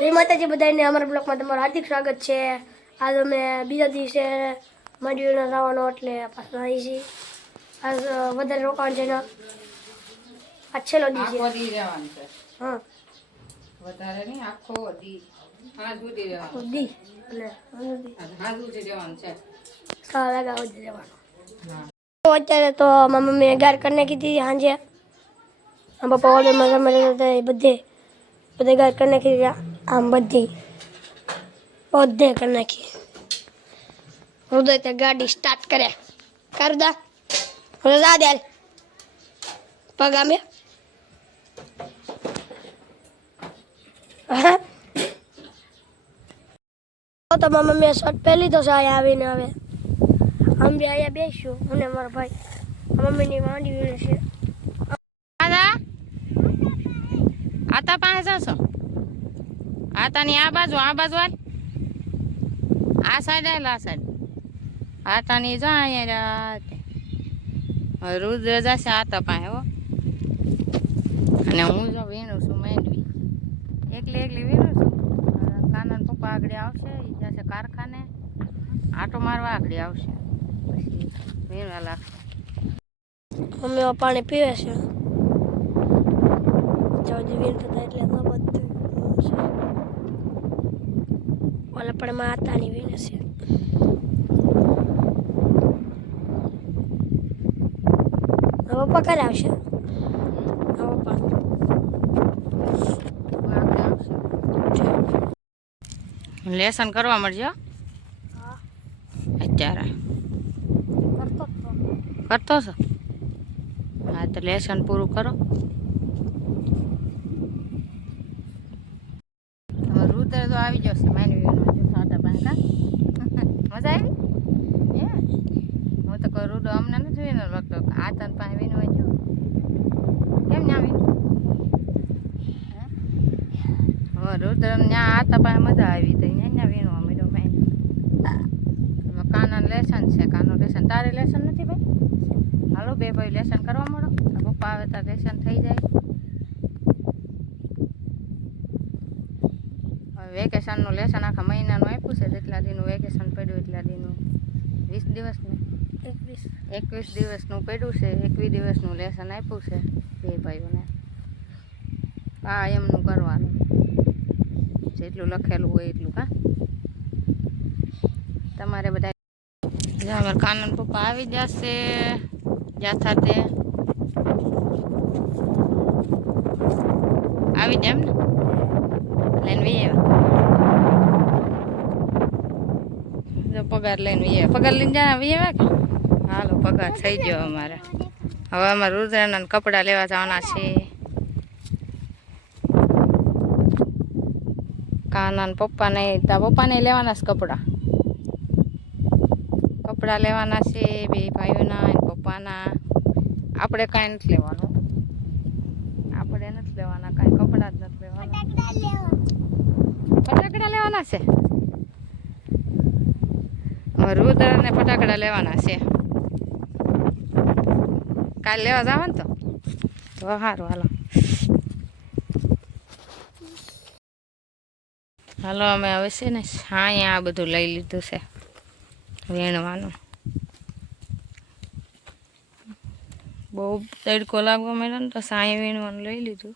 જય માતાજી બધાને અમારા બ્લોગમાં તમારું હાર્દિક સ્વાગત છે। આજ અમે બીજા દિવસે મંદિરે જવાનો એટલે પાછા આવી છીએ। આજ વધારે રોકાણ છે ને આ છેલ્લો દી છે। હા વધારે નહીં આખો દી હા સુધી રહેવાનું દી અને હા સુધી રહેવાનું છે 6 વાગ્યા સુધી રહેવાનું। તો અત્યારે તો મારી મમ્મીએ ગાર કરી નાખી હતી સાંજે। પપ્પા ઓર્ડરમાં જમવા હતા બધે ગાર કરી નાખી હતી આમ બધી કરી નાખી। હૃદય તે ગાડી સ્ટાર્ટ કરે કરદા હૃદય દે પગામે હા તો મારી મમ્મીએ શર્ટ પહેરી તો સાયા આવીને હવે हम भी आया बेचो उन्हें हमारा भाई मम्मी ने मांडी हुई है दादा आता पास जासो आता नहीं आ बाजू वाल आ साइड है ला साइड आता नहीं जा यार रुद्र जैसे आता पाए हो અને હું જો વીણું છું માંડવી એકલી વીણું છું। કાનન પપ્પા આગળ આવશે ઈ જશે કારખાને આટો મારવા આગળ આવશે પછી વીણવા લાગશે। મમ્મી પાણી પીવે છે જલ્દી વીણતા હતા એટલે તો બધું ઓલા પણ માતાની વીણે છે। પપ્પા ક્યારે આવશે પપ્પા લેસન કરવા મળજો અત્યારે કરતો છો હા તો લેસન પૂરું કરો। રુદ્ર તો આવી જશે માનવી સાટા પાંકા મજા આવી હું તો કહું રૂડો અમને નથી જોઈને લગતો આ તન પાસે વીણવા જો કેમ ના વીણ રુદ્ર ત્યાં આતા પાસે મજા આવી તો અહીંયા વીણવા મળ્યો મેં કાના લેસન છે કાનો લેસન તારે લેસન નથી ભાઈ હાલો બે ભાઈ લેસન કરવા મળો પપ્પા આવે તાર લેસન થઈ જાય। હવે વેકેશનનું લેસન આખા મહિનાનું આપ્યું છે જેટલા દીનું વેકેશન પડ્યું એટલા દીનું 20 દિવસનું 21 દિવસનું પડ્યું છે 21 દિવસનું લેસન આપ્યું છે બે ભાઈઓને હા એમનું કરવાનું જેટલું લખેલું હોય એટલું કા તમારે બધા અમારા કાનન પપ્પા આવી જશે જાથા તે આવી જાય એમ ને લઈને વી આવ્યા પગાર લઈને વી આવ્યા પગાર લઈને જાય વી આવ્યા કે હાલો પગાર થઈ ગયો અમારે હવે અમારે રુદ્રના કપડાં લેવા જવાના છે। કાના પપ્પાને લેવાના છે કપડાં લેવાના છે બે ભાઈઓના અને પપ્પાના આપણે કાંઈ નથી લેવાનું આપણે નથી લેવાના કાંઈ કપડાં જ નથી લેવાના ફટાકડા લેવાના છે રુદ્રને ફટાકડા લેવાના છે કાલે લેવા જવાનું તો સારું હાલો અમે હવે છે ને અહીંયા આ બધું લઈ લીધું છે વીણવાનું બહુ તડકો લાગવા માંડ્યો ને તો સાંય વીણવાનું લઈ લીધું।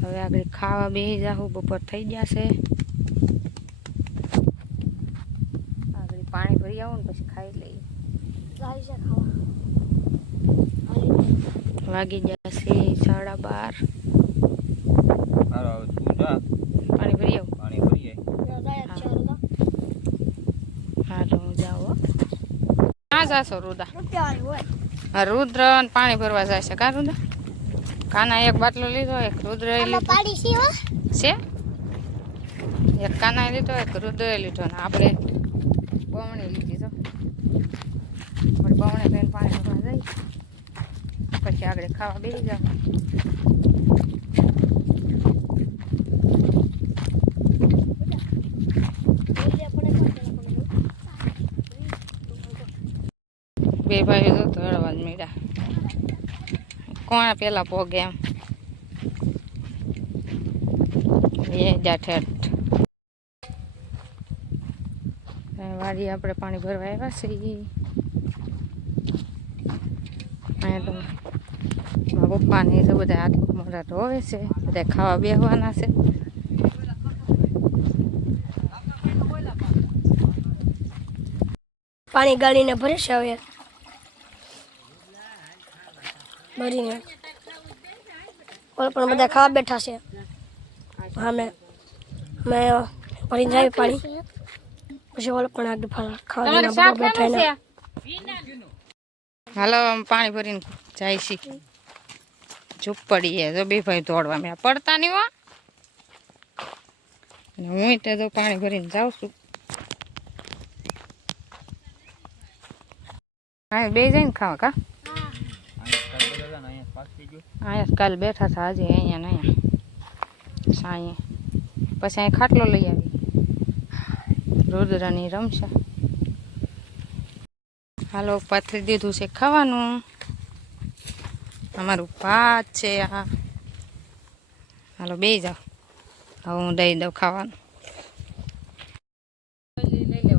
હવે આગળ ખાવા બેસી જાઉં બપોર થઈ જશે આગળ પાણી ભરી આવું ને પછી ખાઈ લઈએ વાગી જશે 12:30 પાણી ભરી આવું જાઓ ક્યાં જાશો રુદ્ર પાણી ભરવા જશે કા રુદ્ર કાના એક બાટલો લીધો એક રુદ્ર છે એક કાના લીધો એક રુદ્ર લીધો ને આપણે બમણી લીધી તો બમણી થઈને પાણી ભરવા જાય પછી આગળ ખાવા બેસી જાવ। બે ભાઈ તો હળવા જ મીડા કોણ પેલા પોગે એમ એ જા ઠેઠ વાડી આપણે પાણી ભરવા આવ્યા છે અહીંયા તો મારા પપ્પાને તો બધા હાથ મોઢા ધોવે છે બધા ખાવા બેસવાના છે પાણી ગાળીને ભરે છે હવે ભરીને ઓલ પણ બધા ખાવા બેઠા છે અમે ભરીને જાય પાણી પછી ઓલ પણ આગળ ખાવા બેઠા ને હાલો પાણી ભરીને જાય છે ઝૂંપડીએ જો બે ભાઈ દોડવા મેં પડતા નહીં હો હું તો પાણી ભરીને જાઉં છું હા બે જઈને ખાવા કા અહીંયા કાલ બેઠા હતા આજે અહીંયા ને અહીંયા સાંયે પછી અહીં ખાટલો લઈ આવી રુદ્રની રમશે હાલો પાથરી દીધું છે ખાવાનું અમારું ભાત છે આ હાલો બે જાઓ હવે હું દઈ દઉં ખાવાનું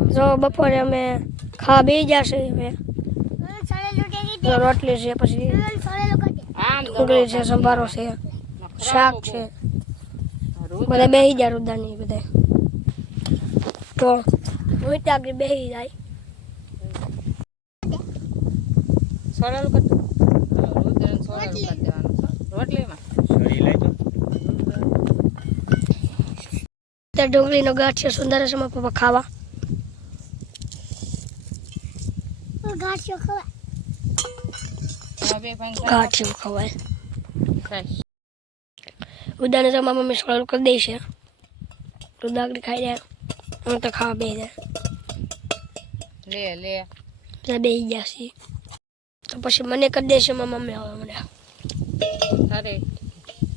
જો બપોરે અમે ખાવા બે જશે હવે રોટલી છે પછી ડુંગળી છે સંભારો છે શાક છે બધા બેસી જાય રુદાની બધા તો હું ત્યાં આગળ બેસી જાય સોળાલું કરી રુદ્રને સોળાલું કરી દેવાનું રોટલીમાં ત્યાં ડુંગળીનો ગાંઠ છે સુંદર છે મારા પપ્પા ખાવા ગાંઠિયું ખવાય ઉદાને તો મારા મમ્મી સોળાલું કરી દે છે રુદા આગળ ખાઈ જાય હું તો ખાવા બે જાય લે બધા બેસી જશે તો પછી મને કરી દેશે મારા મમ્મી હવે મને અરે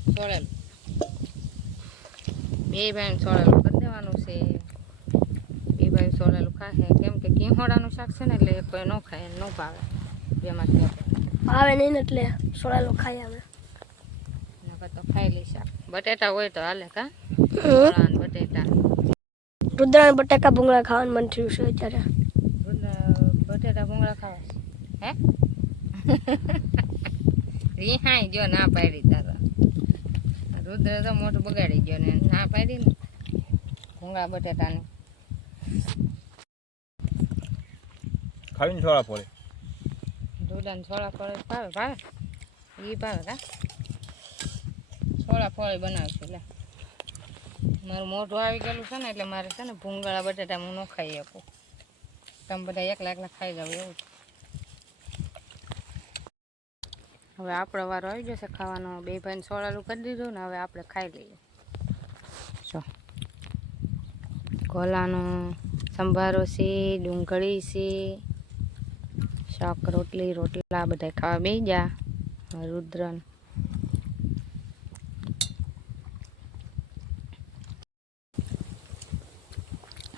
સોળાલું બે ભાઈ સોળાલું કરી દેવાનું છે બે ભાઈ સોળાલું ખાશે કેમ કે કિંહોડાનું શાક છે ને એટલે કોઈ ન ખાય ન ભાવે બેમાંથી ભાવે નહીં ને એટલે સોળાલું ખાઈ આવે નકર તો ખાઈ લઈ શાક બટેટા હોય તો હાલે કા સોળા ને બટેટા રુદ્રાને બટાકા ભૂંગળા ખાવાનું મન થયું છે અત્યારે બટેટા ભૂંગળા ખાવા હે રિહાઈ જો ના પાડી તારા રુદ્ર તો મોટું બગાડી ગયો ને ના પાડી ને ભૂંગળા બટેટાને ખાવીને છોડા પડે રુદ્રને છોડા ફળે ભાવે એ ભાવે કા છોડા ફળે બનાવશું એટલે મારું મોઢું આવી ગયેલું છે ને એટલે મારે છે ને ભૂંગળા બટેટા હું ન ખાઈ શકું તમે બધા એકલા ખાઈ જાવ એવું હવે આપણો વારો આવી જશે ખાવાનો બે ભાઈને સોળાલું કરી દીધું ને હવે આપણે ખાઈ લઈએ જો કોલાનો સંભારો છે ડુંગળી છે શાક રોટલા બધા ખાવા બેસી જા રુદ્રન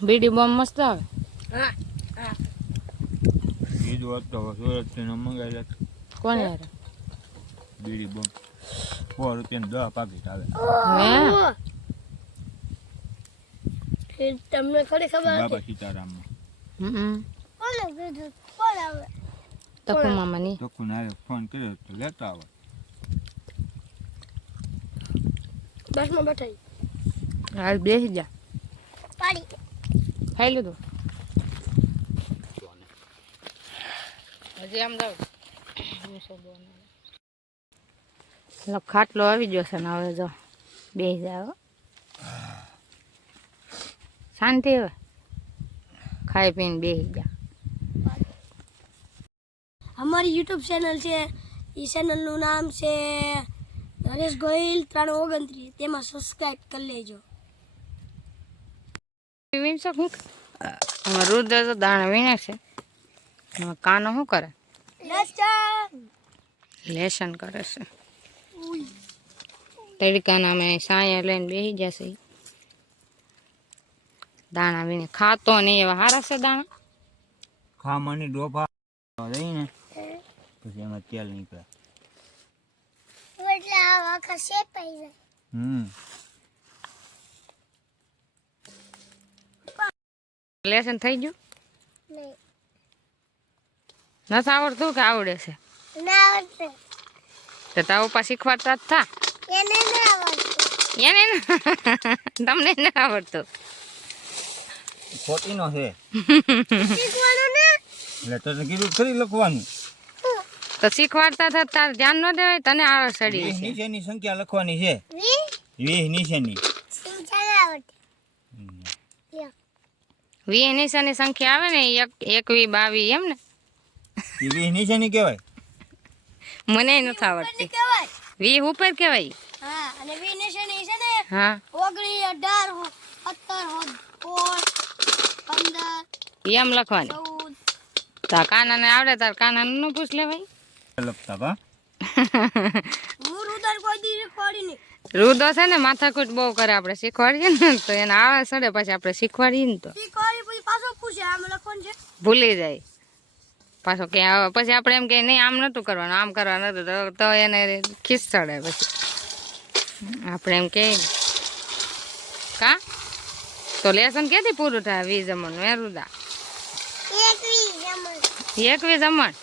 બીડી બોમ્બ મસ્ત આવે બીજું વાત તો સુરતથી મંગાવી લે કોણ યાર બીડી બોમ્બ 100 રૂપિયાનું 10 પાકીટ આવે તમને ખરી ખબર બાબા સીતારામમાં તકુ મામાની તકુને ફોન કર્યો તો લેતા આવે બસમાં બેઠા હાલ બેસી જા પાડી ખાઈ લીધું હજી આમ જાવ ખાટલો આવી ગયો છે ને હવે જો બેસી જાવ શાંતિ હવે ખાઈ પીને બેસી જા અમારી યુટ્યુબ ચેનલ છે એ ચેનલનું નામ છે નરેશ ગોહિલ 329 તેમાં સબસ્ક્રાઇબ કરી લેજો રુદ્ર તો દાણા વીણે છે કાનો શું કરે લેસન કરે છે તડકાના મેં સાયા લઈને બેસી જશે દાણા વીણે ખાતો નહીં એવા હારા છે દાણા ખાવાની ડોફા રહી ને પછી એમાં તેલ નીકળે લેસન થઈ ગયું નહીં નથી આવડતું કે આવડે છે ના આવડતું તો તારા પપ્પા શીખવાડતા જ થા એને ના આવડતું એને તમને ના આવડતું ખોટીનો છે શીખવાનું ને એટલે તને કીધું ખરી લખવાનું તો શીખવાડતા થા તાર ધ્યાન ન દેવાય તને આળસ ચડી 20 છે નીચેની સંખ્યા લખવાની છે વી 20 નીચેની શીખતા આવડતું લ્યો 20 નીચેની સંખ્યા આવે ને 21 22 એમ ને એ 20 નીચેની કહેવાય મને નથી આવડતી કહેવાય 20 ઉપર કહેવાય હા અને વી નિશાની છે ને હા 19 18 17 15 એમ લખવાની 14 તાર કાનાને આવડે તાર કાનાને ન પૂછ લેવાય લખતા કા હું રુદર કોઈ દી શીખવાડી નહીં રૂદો છે ને માથાકૂટ બહુ કરે આપણે શીખવાડીએ ને તો એને આવે સડે પછી આપણે શીખવાડીએ ને તો શીખવાડી પછી પાછો પૂછે આમ લખવાનું છે ભૂલી જાય પાછો કે પછી આપણે એમ કે નહીં આમ નહોતું કરવાનું આમ કરવાનું હતું તો એને ખીસ ચડે પછી આપણે એમ કે કા તો લેસન ક્યાંથી પૂરું થાય 20 જમણનું એ રૂદા 21 જમણ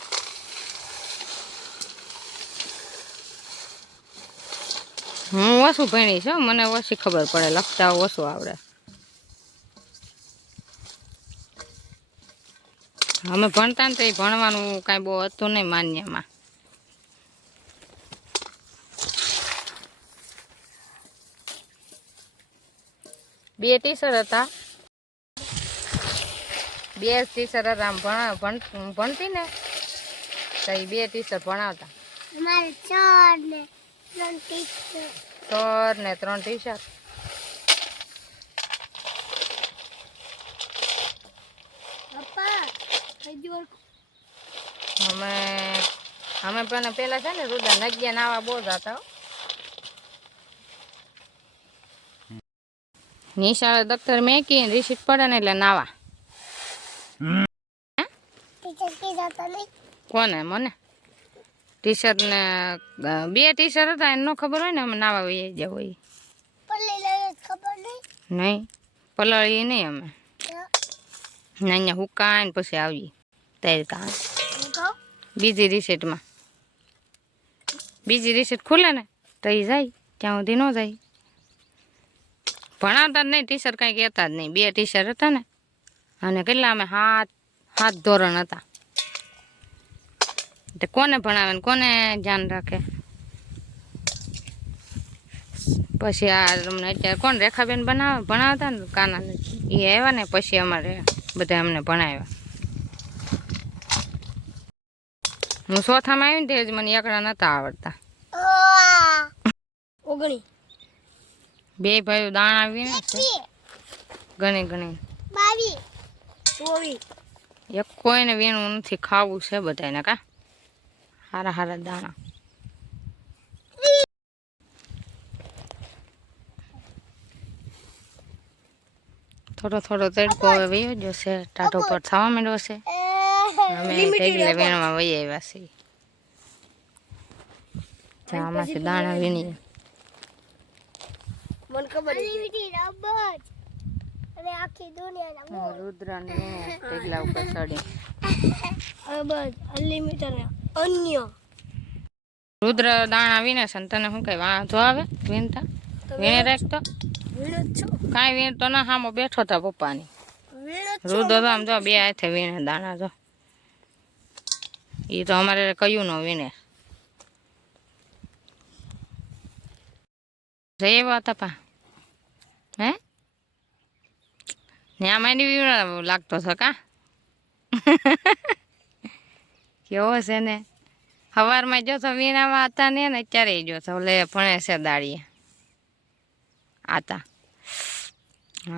હું ઓછું ભણી છું મને ઓછી ખબર પડે લખતા ઓછું આવડે અમે ભણતા ને તો એ ભણવાનું કાંઈ બહુ હતું નહીં માન્યમાં બે ટીચર હતા બે ટીચર હતા આમ ભણતી ને તો એ બે ટીચર ભણાવતા અમારે 4 ને 3 ટીચર સર ને 3 ટીચર પપ્પા હજુ અમે પણ પેલા છે ને રૂદા નગિયા નાવા બહુ જતા હો નિશાળે દફતર મેકી રિસીટ પડે ને એટલે નાવા ટીચર કી જતા નહીં કોને મને ટીશર્ટ ને બે ટીશર્ટ હતા એને ન ખબર હોય ને અમે નાવા વહી ગયા હોય પલ્લી લઈ ખબર નહીં નહીં પલાળીએ નહીં અમે ને અહીંયા હુકાઈને પછી આવીએ તૈરકા હું કહું બીજી રિસીટ ખુલે ને તો એ જાય ત્યાં સુધી ન જાય ભણાવતા જ નહીં ટીચર કાંઈ કહેતા જ નહીં બે ટીચર હતા ને અને કેટલા અમે હાથ ધોરણ હતા એટલે કોને ભણાવે ને કોને ધ્યાન રાખે પછી આ અમને અત્યારે કોણ રેખાબેન ભણાવતા ને કાનાને એ આવ્યા ને પછી અમારે બધા અમને ભણાવ્યા હું ચોથામાં આવી ને તે જ મને એકડા નહોતા આવડતા 19 બે ભાઈઓ દાણ આવીને ગણી 22 24 એક કોઈને વીણું નથી ખાવું છે બધાને કા હારા દાણા થોડો તડકો હવે વયો જશે ટાટો પર થવા માંડ્યો છે અમે ટેગલે વીણમાં વહી આવ્યા છીએ આમાંથી દાણા વીણીએ મને ખબર છે રબર અને આખી દુનિયાના રુદ્રને ટેગલા ઉપર ચડી બસ અનલિમિટેડ અન્ય રુદ્ર દાણા વીણે છે ને તને શું કઈ વાંધો આવે વીણતા વીણે રાખતો વીણ જ છો કાંઈ વીણતો ના હામો બેઠો હતા પપ્પાની વીણ જ રુદ્ર તો આમ જો બે હાથે વીણે દાણા જો એ તો અમારે કયું ન વીણે જઈ એવા હતા પા હે ત્યાં માંડી વીણા લાગતો છે કા કેવો છે ને સવારમાં જો તો વીણામાં હતા ને અત્યારે જો તો લે ભણે છે દાડીએ આતા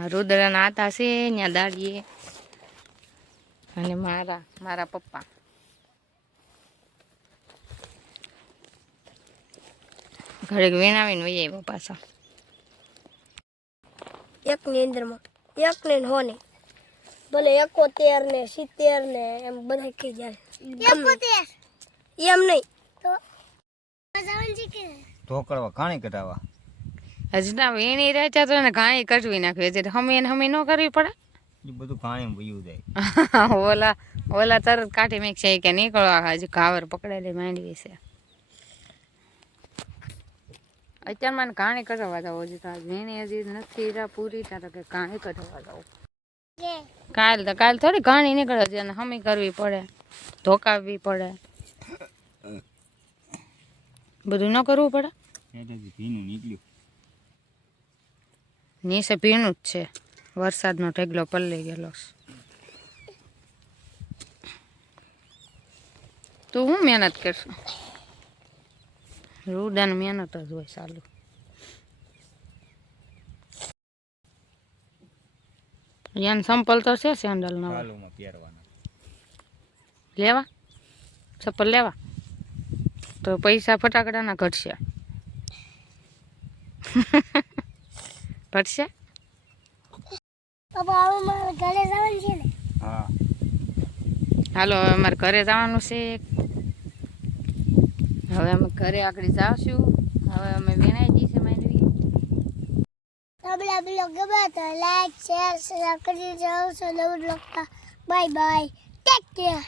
રુદ્રના આતા છે ત્યાં દાડીએ અને મારા પપ્પા ઘડીક વીણાવીને વહી આવ્યો પાછો એકની અંદરમાં એક ને હો ને ભલે 71 ને 70 ને એમ બધા કહી જાય 71 એમ નહીં તો કરવા ઘાણી કટાવા હજી ના વીણી રહેતા તો એને ઘાણી કટવી નાખવી હજી હમી ન કરવી પડે એ બધું કાંઈ વયું જાય. ઓલા ઓલા તરત કાઢી મેકશે કે નીકળો હજી ઘાવર પકડેલી માંડવી છે. અત્યારે મને કાણી કરવા જાવ હજી તો વીણી હજી નથી રા પૂરી તારે કે કાણી કરવા જાવ. કાલ થોડી ઘાણી નીકળે છે અને હમી કરવી પડે, ધોકાવવી પડે, બધું ન કરવું પડે. એનાથી ભીનું નીકળ્યું. નીચે ભીનું જ છે, વરસાદનો ઢગલો પલળી ગયેલો છે. તું હું મહેનત કરશું? રૂડાની મહેનત જ હોય ચાલુ. યાન સંપલ તો છે સેન્ડલ નવા ચાલુમાં પહેરવાના. લેવા, ચપ્પલ લેવા તો પૈસા ફટાકડાના ઘટશે. ઘટશે. પપ્પા હવે મારે ઘરે જવાનું છે ને. હા. હાલો હવે અમારે ઘરે જવાનું છે. હવે અમે ઘરે આગળ જાશું. હવે અમે વેણાઈ જઈશે માંડવી. તમને બ્લોગ ગમે તો લાઈક શેર સબસ્ક્રાઇબ કરી દેજો. નવું blog bye bye take care.